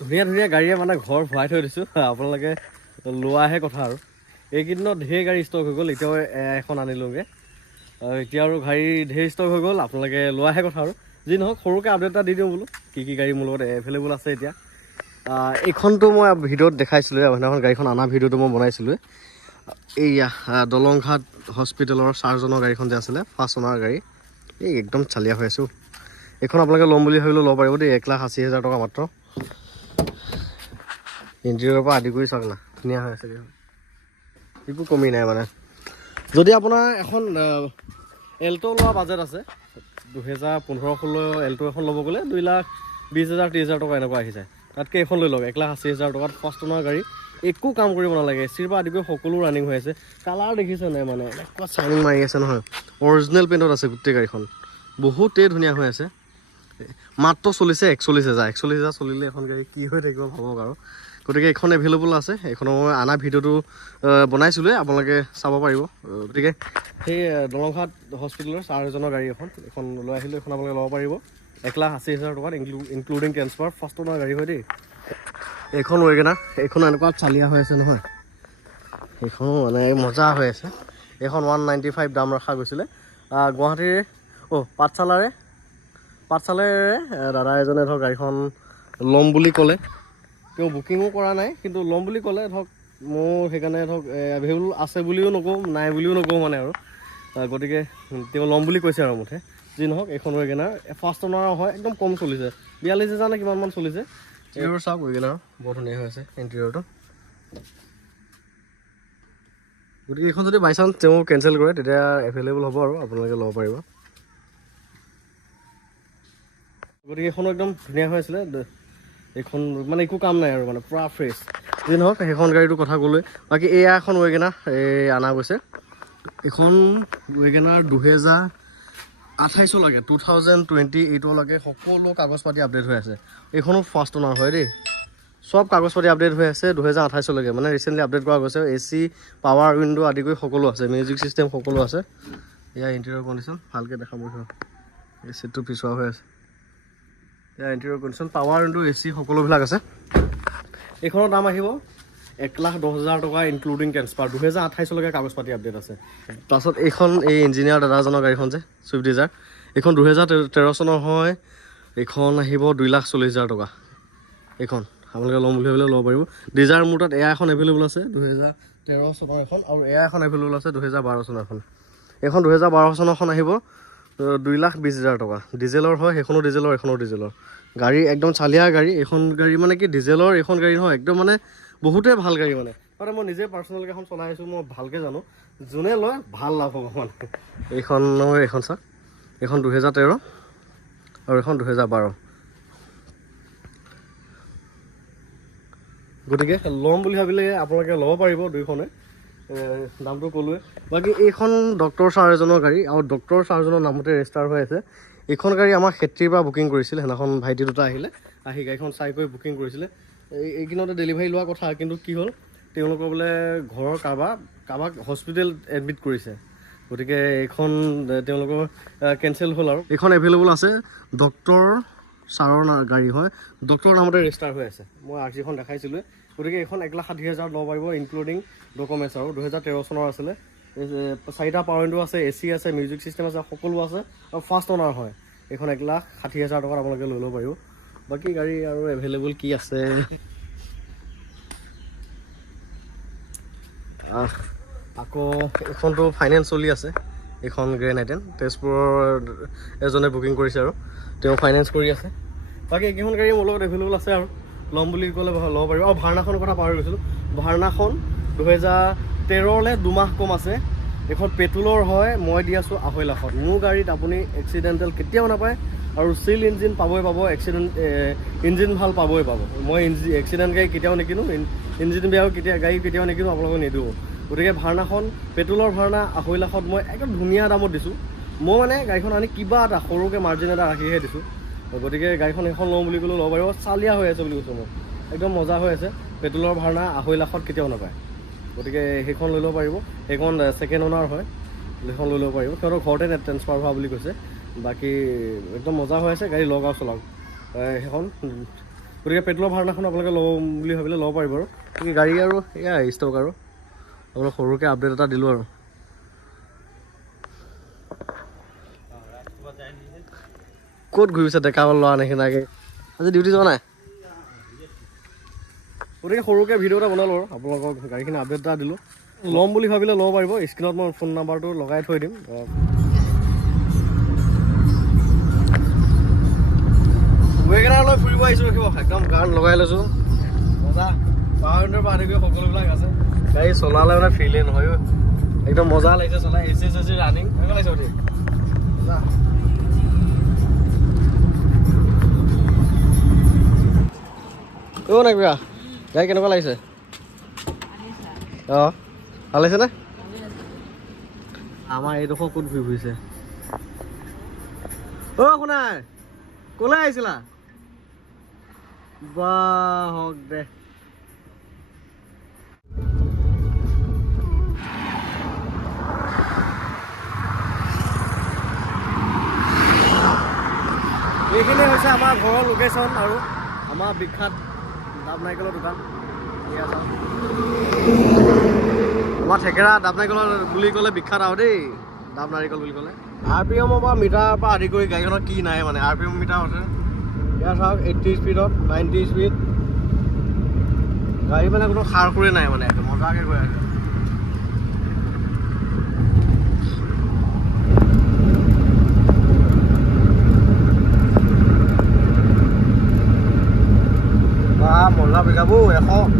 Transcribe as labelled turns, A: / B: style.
A: ধুনীয়া ধুনীয়া গাড়ীয়ে মানে ঘৰ ভৰাই থৈ দিছোঁ। আপোনালোকে লোৱাহে কথা আৰু। এইকেইদিনত ঢেৰ গাড়ী ষ্টক হৈ গ'ল এতিয়াও এখন আনিলোগৈ। এতিয়া আৰু গাড়ী ঢেৰ ষ্টক হৈ গ'ল আপোনালোকে লোৱাহে কথা আৰু। যি নহওক সৰুকৈ আপডেট এটা দি দিওঁ বোলো কি কি গাড়ী মোৰ লগত এভেইলেবল আছে এতিয়া। আহ, এইখনটো মই ভিডিঅ'ত দেখাইছিলোঁ সেইদিনাখন গাড়ীখন অনা ভিডিঅ'টো মই বনাইছিলোঁ এইয়া দলংঘাট হস্পিটেলৰ চাৰ্জনৰ গাড়ীখন যে আছিলে ফাৰ্ষ্ট অনাৰ গাড়ী। এই একদম চালিয়া হৈ আছোঁ। এইখন আপোনালোকে ল'ম বুলি ভাবিলেও ল'ব পাৰিব দেই এক লাখ আশী হাজাৰ টকা মাত্ৰ। ইণ্টেৰিয়ৰৰ পৰা আদি কৰি চাওক না, ধুনীয়া হৈ আছে একো কমি নাই মানে। যদি আপোনাৰ এখন এল্ট' লোৱা বাজেট আছে, দুহেজাৰ পোন্ধৰ ষোল্ল এল্ট' এখন ল'ব গ'লে দুই লাখ বিছ হাজাৰ ত্ৰিছ হাজাৰ টকা এনেকুৱা আহি যায়। তাতকৈ এইখন লৈ লওক? এক লাখ আশী হাজাৰ টকাত ফাৰ্ষ্ট অনাৰ গাড়ী, একো কাম কৰিব নালাগে। এ চিৰ পৰা আদি কৰি সকলো ৰানিং হৈ আছে। কালাৰ দেখিছে নাই মানে? এনেকুৱা চাইনিং মাৰি আছে নহয়। অৰিজিনেল পেইণ্টত আছে গোটেই গাড়ীখন। বহুতেই ধুনীয়া হৈ আছে। মাত্ৰ চলিছে একচল্লিছ হাজাৰ। একচল্লিছ হাজাৰ চলিলে এখন গাড়ী কি হৈ থাকিব ভাবক আৰু। গতিকে এইখন এভেইলেবল আছে। এইখনৰ মই অনা ভিডিঅ'টো আহ, বনাইছিলোঁৱে আপোনালোকে চাব পাৰিব। গতিকে সেই দলংঘাট হস্পিটেলৰ চাৰ এজনৰ গাড়ী এখন। এখন লৈ আহিলোঁ এইখন আপোনালোকে ল'ব পাৰিব। এক লাখ আশী হাজাৰ টকাত ইনক্লু ইনক্লুডিং ট্ৰেন্সফাৰ ফাৰ্ষ্ট অনাৰ গাড়ী হয় দেই। এইখন ৱেগেনাৰ এইখন এনেকুৱা চালিয়া হৈ আছে নহয়। এইখনো মানে মজা হৈ আছে। এইখন ওৱান নাইণ্টি ফাইভ দাম ৰখা গৈছিলে। গুৱাহাটীৰে অ' পাঠশালাৰে পাঠশালাৰে দাদা এজনে ধৰক গাড়ীখন ল'ম বুলি ক'লে। তেওঁ বুকিঙো কৰা নাই কিন্তু ল'ম বুলি ক'লে ধৰক মোৰ সেইকাৰণে ধৰক এভেইলেবল আছে বুলিও নকওঁ নাই বুলিও নকওঁ মানে আৰু। গতিকে তেওঁ ল'ম বুলি কৈছে আৰু মুঠে। যি নহওক এইখন ৱেগেনাৰ ফাৰ্ষ্ট অনাৰ হয় একদম কম চলিছে। বিয়াল্লিছ হাজাৰ নে কিমানমান চলিছে। ইণ্টেৰিয়ৰ চাওক ৱেগেনাৰ বৰ ধুনীয়া হৈ আছে ইণ্টেৰিয়ৰটো গতিকে এইখন যদি বাই চান্স তেওঁ কেঞ্চেল কৰে তেতিয়া এভেইলেবল হ'ব আৰু আপোনালোকে ল'ব পাৰিব। গতিকে এইখনো একদম ধুনীয়া হৈ আছিলে। এইখন মানে একো কাম নাই আৰু মানে পূৰা ফ্ৰেছ যি নহওক সেইখন গাড়ীটোৰ কথা ক'লোৱে। বাকী এয়া এখন ৱেগেনাৰ এই অনা গৈছে। এইখন ৱেগেনাৰ দুহেজাৰ আঠাইছলৈকে টু থাউজেণ্ড টুৱেণ্টি এইটলৈকে সকলো কাগজ পাতি আপডেট হৈ আছে। এইখনো ফাৰ্ষ্ট অনাৰ হয় দেই। চব কাগজ পাতি আপডেট হৈ আছে দুহেজাৰ আঠাইছলৈকে মানে ৰিচেণ্টলি আপডেট কৰা গৈছে এ চি পাৱাৰ উইণ্ড' আদি কৰি সকলো আছে। মিউজিক চিষ্টেম সকলো আছে। এয়া ইণ্টেৰিয়ৰ কণ্ডিশ্যন ভালকৈ দেখা পাইছোঁ এই চিটটো পিছুৱা হৈ আছে। Interior condition power window' A C সকলোবিলাক আছে। এইখনৰ দাম আহিব এক লাখ দহ হাজাৰ টকা ইনক্লুডিং ট্ৰেন্সফাৰ দুহেজাৰ আঠাইছলৈকে কাগজ পাতি আপডেট আছে। তাৰপাছত এইখন এই ইঞ্জিনিয়াৰ দাদাজনৰ গাড়ীখন যে ছুইফ্ট ডিজাৰ এইখন দুহেজাৰ তেৰ চনৰ হয় এইখন আহিব দুই লাখ চল্লিছ হাজাৰ টকা। এইখন আপোনালোকে ল'ম বুলি ভাবিলে ল'ব পাৰিব। ডিজাৰ মোৰ তাত এয়া এখন এভেইলেবল আছে দুহেজাৰ তেৰ চনৰ এখন আৰু এয়া এখন এভেইলেবল আছে দুহেজাৰ বাৰ চনৰ এখন। এইখন দুহেজাৰ বাৰ চনৰখন আহিব আহ, দুই লাখ বিছ হাজাৰ টকা। ডিজেলৰ হয় সেইখনো ডিজেলৰ এইখনো ডিজেলৰ। গাড়ী একদম চালিয়া গাড়ী এইখন গাড়ী মানে কি ডিজেলৰ এইখন গাড়ী নহয় একদম মানে বহুতেই ভাল গাড়ী মানে। মানে মই নিজে পাৰ্চনেলকৈ এখন চলাই আছোঁ মই ভালকৈ জানো। যোনে লয় ভাল লাভ হ'ব মানে। এইখনৰ এইখন চাওক এইখন দুহেজাৰ তেৰ আৰু এইখন দুহেজাৰ বাৰ। গতিকে ল'ম বুলি ভাবিলে আপোনালোকে ল'ব পাৰিব দুইখনে। এ, দামটো ক'লোৱে। বাকী এইখন ডক্টৰ ছাৰ এজনৰ গাড়ী আৰু ডক্টৰ ছাৰজনৰ নামতে ৰেজিষ্টাৰ হৈ আছে। এইখন গাড়ী আমাৰ খেত্ৰীৰ পৰা বুকিং কৰিছিল সেইদিনাখন ভাইটি দুটা আহিলে। আহি গাড়ীখন চাই কৰি বুকিং কৰিছিলে। এই এইকেইদিনতে ডেলিভাৰী লোৱা কথা কিন্তু কি হ'ল তেওঁলোকৰ বোলে ঘৰৰ কাৰোবাৰ কাৰোবাক হস্পিটেল এডমিট কৰিছে। গতিকে এইখন তেওঁলোকৰ কেঞ্চেল হ'ল আৰু। এইখন এভেইলেবল আছে ডক্টৰ ছাৰৰ গাড়ী হয়। ডক্টৰৰ নামতে ৰেজিষ্টাৰ হৈ আছে। মই আৰ চিখন দেখাইছিলোঁ গতিকে এইখন এক লাখ ষাঠি হাজাৰ ল'ব পাৰিব ইনক্লুডিং ডকুমেণ্টছ আৰু। দুহেজাৰ তেৰ চনৰ আছিলে। চাৰিটা পাৱাৰ আছে এ চি আছে মিউজিক চিষ্টেম আছে সকলো আছে। আৰু ফাৰ্ষ্ট অনাৰ হয়। এইখন এক লাখ ষাঠি হাজাৰ টকাত আপোনালোকে লৈ ল'ব পাৰিব। বাকী গাড়ী আৰু এভেইলেবল কি আছে? আকৌ এইখনতো ফাইনেন্স চলি আছে। এইখন গ্ৰেণ্ড আইটেন তেজপুৰৰ এজনে বুকিং কৰিছে আৰু। তেওঁ ফাইনেন্স কৰি আছে। বাকী এইকেইখন গাড়ী মোৰ লগত এভেইলেবল আছে আৰু। ল'ম বুলি ক'লে ল'ব পাৰিব। আৰু ভাৰ্নাখনৰ কথা পাহৰি গৈছিলোঁ। ভাৰ্নাখন দুহেজাৰ তেৰলৈ দুমাহ কম আছে। এইখন পেট্ৰলৰ হয় মই দি আছোঁ আঢ়ৈ লাখত। মোৰ গাড়ীত আপুনি এক্সিডেণ্টেল কেতিয়াও নাপায় আৰু চিল ইঞ্জিন পাবই পাব এক্সিডেণ্ট ইঞ্জিন ভাল পাবই পাব। মই ইঞ্জি এক্সিডেণ্ট গাড়ী কেতিয়াও নিকিনো ইঞ্জিন বেয়াও কেতিয়া গাড়ী কেতিয়াও নিকিনো আপোনালোকক নিদিওঁ। গতিকে ভাৰ্নাখন পেট্ৰলৰ ভাৰ্না আঢ়ৈ লাখত মই একদম ধুনীয়া দামত দিছোঁ। মই মানে গাড়ীখন আনি কিবা এটা সৰুকৈ মাৰ্জিন এটা ৰাখিহে দিছোঁ। গতিকে গাড়ীখন এখন লওঁ বুলি ক'লেও ল'ব পাৰিব। চালিয়া হৈ আছে বুলি কৈছোঁ মই। একদম মজা হৈ আছে। পেট্ৰলৰ ভাৰ্না আঢ়ৈ লাখত কেতিয়াও নাপায়। গতিকে সেইখন লৈ ল'ব পাৰিব। সেইখন ছেকেণ্ড অনাৰ হয়। সেইখন লৈ ল'ব পাৰিব। সিহঁতৰ ঘৰতে নেট ট্ৰেন্সফাৰ হোৱা বুলি কৈছে। বাকী একদম মজা হৈ আছে। গাড়ী লগাও চলাওক। সেইখন। গতিকে পেট্ৰলৰ ভাৰনাখন আপোনালোকে ল'ম বুলি ভাবিলে ল'ব পাৰিব আৰু। গাড়ী আৰু এয়া ষ্টক আৰু। আপোনাক সৰুকৈ আপডেট এটা দিলোঁ আৰু। ক'ত ঘূৰিছে ডেকা ল'ৰা নিচিনাকৈ আজি ডিউটি যোৱা নাই? গতিকে সৰুকৈ ভিডিঅ' এটা বনালোঁ আৰু। আপোনালোকক গাড়ীখিনি আপডেট এটা দিলোঁ। ল'ম বুলি ভাবিলে ল'ব পাৰিব। স্ক্ৰীণত মই ফোন নাম্বাৰটো লগাই থৈ দিম। ৱেগেনাৰলৈ ফুৰিব আহিছোঁ ৰখিব। একদম গান লগাই লৈছোঁ। সকলোবিলাক আছে। গাড়ী চলালে মানে ফিলেই নহয়। একদম মজা লাগিছে চলাই। এ চে চি ৰানিং কেনেকুৱা লাগিছে মজা অ' নাইকিয়া গাড়ী কেনেকুৱা লাগিছে? অঁ, ভালো লাগিছেনে আমাৰ এইডোখৰ ক'ত ঘূৰি ফুৰিছে? অ' শুনাই ক'লৈ আহিছিলা? বা, হওক দে। এইখিনি হৈছে আমাৰ ঘৰৰ লোকেশ্যন আৰু আমাৰ বিখ্যাত ডাব নাৰিকলৰ দোকান। আমাৰ থেকেৰা ডাব নাৰিকলৰ বুলি ক'লে বিখ্যাত আৰু দেই ডাব নাৰিকল বুলি ক'লে। আৰ পি এমৰ পৰা মিটাৰৰ পৰা আদি কৰি গাড়ীখনত কি নাই মানে আৰ পি এম মিটাৰ আছে। ইয়াত চাওক এইট্টি স্পীডত নাইণ্টি স্পীড গাড়ী মানে কোনো সাৰ সুৰে নাই মানে মজাকৈ গৈ আছে। Sabi, 也好